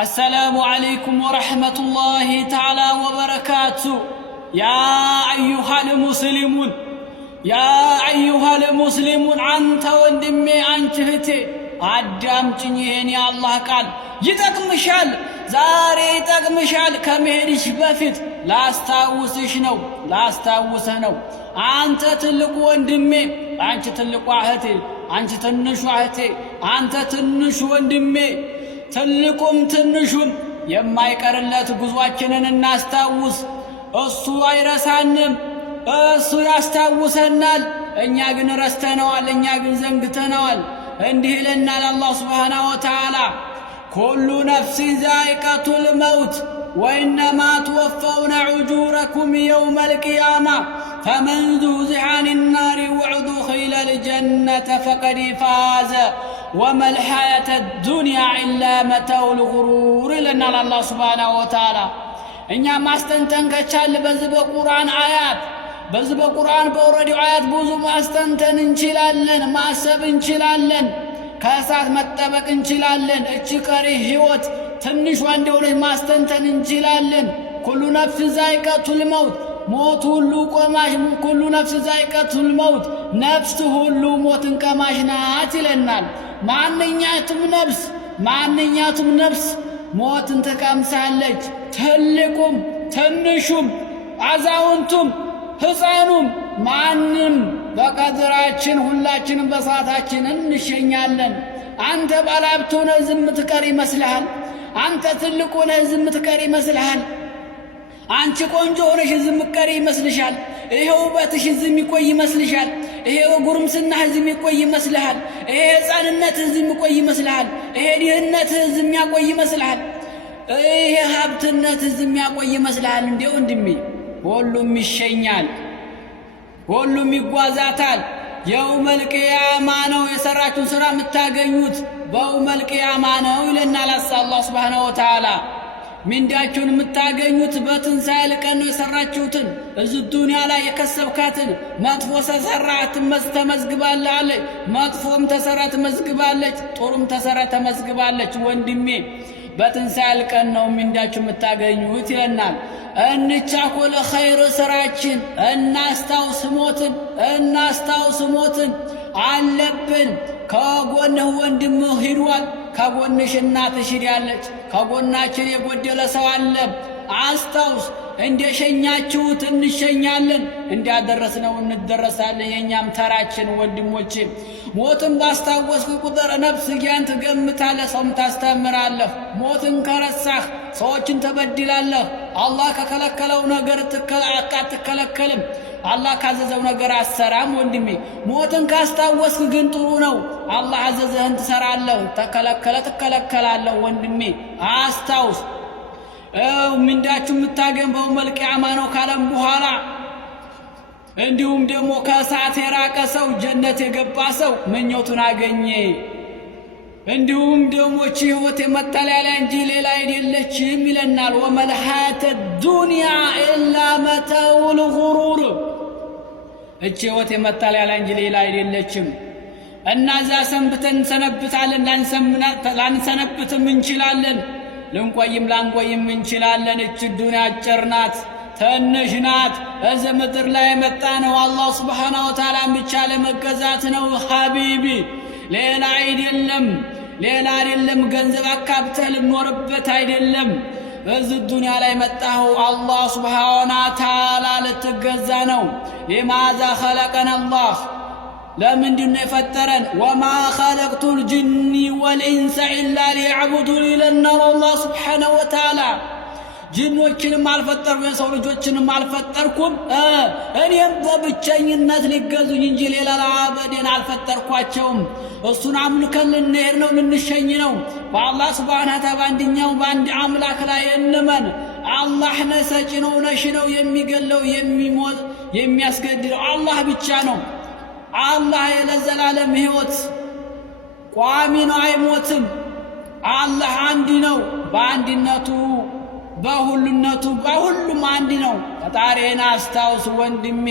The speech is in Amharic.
السلام عليكم ورحمة الله تعالى وبركاته. يا أيها المسلمون أنت وندمي أنت هتي عدام تنيهن يا الله قال يتقمشال زاري يتقمشال كمهرش بفت لا استاوسه نو أنت تلق وندمي أنت تلق واحتي أنت تنش واحتي أنت تنش وندمي تلقم تنشم يما يقرلت ጉዟችንን እናስታውስ እሱ አይረሳንም እሱ ያስታውሰናል እኛ ግን ረስተነዋል እኛ ግን ዘንግተነዋል እንዲህ ይለናል አላህ Subhanahu Wa Ta'ala كل نفس ذائقة الموت وإنما توفون أجوركم يوم القيامة فمن زحزح عن النار وأدخل الجنة فقد فاز وما الحياة الدنيا إلا متاع الغرور لنا الله سبحانه وتعالى إننا ما استنتن كشال بزب القرآن آيات بزب القرآن بوردي آيات بوزو ما استنتن انشلالن ما سب انشلالن كاسات متبك انشلالن اتشكري هيوت تنش واندولي ما استنتن انشلالن كل نفس ذائقة الموت موت هلو قماش كل نفس ذائقة الموت نفس هلو موت قماش نات لنا ማንኛቱም ነፍስ ሞትን ተቀምሳለች ትልቁም ትንሹም አዛውንቱም ሕፃኑም ማንም በቀድራችን ሁላችንም በሰዓታችን እንሸኛለን አንተ ባለሀብት ሆነህ ዝም ትቀር ይመስልሃል አንተ ትልቅ ሆነህ ዝም ትቀር ይመስልሃል አንቺ ቆንጆ ሆነሽ ዝም ትቀር ይመስልሻል ይሄው ውበትሽ ዝም ይቆይ ይመስልሻል ይሄው ጉርምስናህ ዝም ይቆይ ይመስልሃል ይሄ ሕፃንነትህ ዝም ይቆይ ይመስልሃል ይሄ ድህነትህ ዝም ያቆይ ይመስልሃል ይሄ ሀብትነትህ ዝም ያቆይ ይመስልሃል እንዴ ወንድሜ ሁሉም ይሸኛል ሁሉም ይጓዛታል የውመል ቂያማ ነው የሰራችሁን ሥራ የምታገኙት በውመል ቂያማ ነው ይለናል አላህ Subhanahu Wa Ta'ala ምንዳችሁን የምታገኙት በትንሣኤ ቀን ነው የሰራችሁትን እዚህ ዱንያ ላይ የከሰብካትን መጥፎ ሰራት ተመዝግባለች አለ መጥፎም ተሰራ ተመዝግባለች ጥሩም ተሰራ ተመዝግባለች ወንድሜ በትንሣኤ ቀን ነው ምንዳችሁ የምታገኙት ይለናል እንቻኮለ ኸይር ስራችን እናስታውስ ሞትን አለብን ከጎንህ ወንድምህ ሂዷል ከጎንሽ እናትሽ ሂዳለች ከጎናችን የጎደለ ሰው አለ አስታውስ እንደሸኛችሁት እንሸኛለን እንዳደረስነው እንደረሳለን የኛም ተራችን ወንድሞቼ ሞትን ባስታወስኩ ቁጥር ነፍስ ያን ትገምታለህ ሰውም ታስተምራለህ ሞትን ከረሳህ ሰዎችን ተበድላለህ አላህ ከከለከለው ነገር አትከለከልም አላህ ካዘዘው ነገር አሰራም ወንድሜ ሞትን ካስታወስክ ግን ጥሩ ነው አላህ አዘዘህን ትሰራለህ ተከለከለ ትከለከላለህ ወንድሜ አስታውስ ምንዳችሁ የምታገኘው መልቂያማ ነው ካለም በኋላ እንዲሁም ደግሞ ከእሳት የራቀ ሰው ጀነት የገባ ሰው ምኞቱን አገኘ እንዲሁም ደግሞ ህይወት የመጠለያ እንጂ ሌላ አይደለችም ይለናል ወመል ሐያተ ዱንያ ኢላ መታኡል ጉሩር ህይወት የመጠለያ እንጂ ሌላ አይደለችም እናዛ ሰንብተን ሰነብታለን ላንሰነብትም እንችላለን ልንቆይም ላንቆይም እንችላለን እቺ ዱንያ አጭር ናት ትንሽ ናት እዚህ ምድር ላይ መጣ ነው አላህ Subhanahu Wa Ta'ala ብቻ ለመገዛት ነው ሐቢቢ ሌላ አይደለም ገንዘብ አካብተህ ልኖርበት አይደለም እዚህ ዱንያ ላይ መጣው አላህ Subhanahu Wa Ta'ala ልትገዛ ነው لماذا خلقنا الله ለምንድን ነው የፈጠረን وما خلقت الجن والانس الا ليعبدون لنا الله سبحانه وتعالى ጅኖችንም አልፈጠርኩም የሰው ልጆችንም አልፈጠርኩም እኔም በብቸኝነት ሊገዙኝ እንጂ ሌላ አበደን አልፈጠርኳቸውም እሱን አምልከን ልንሄድ ነው ልንሸኝ ነው በአላህ Subhanahu Wa Ta'ala በአንድ አምላክ ላይ እንመን አላህ ነሰጭ ነው ነሽ ነው የሚገለው የሚሞት የሚያስገድለው አላህ ብቻ ነው አላህ የለዘላለም ህይወት ቋሚ ነው አይሞትም አላህ አንድ ነው በአንድነቱ በሁሉም አንድ ነው ፈጣሪን አስታውስ ወንድሜ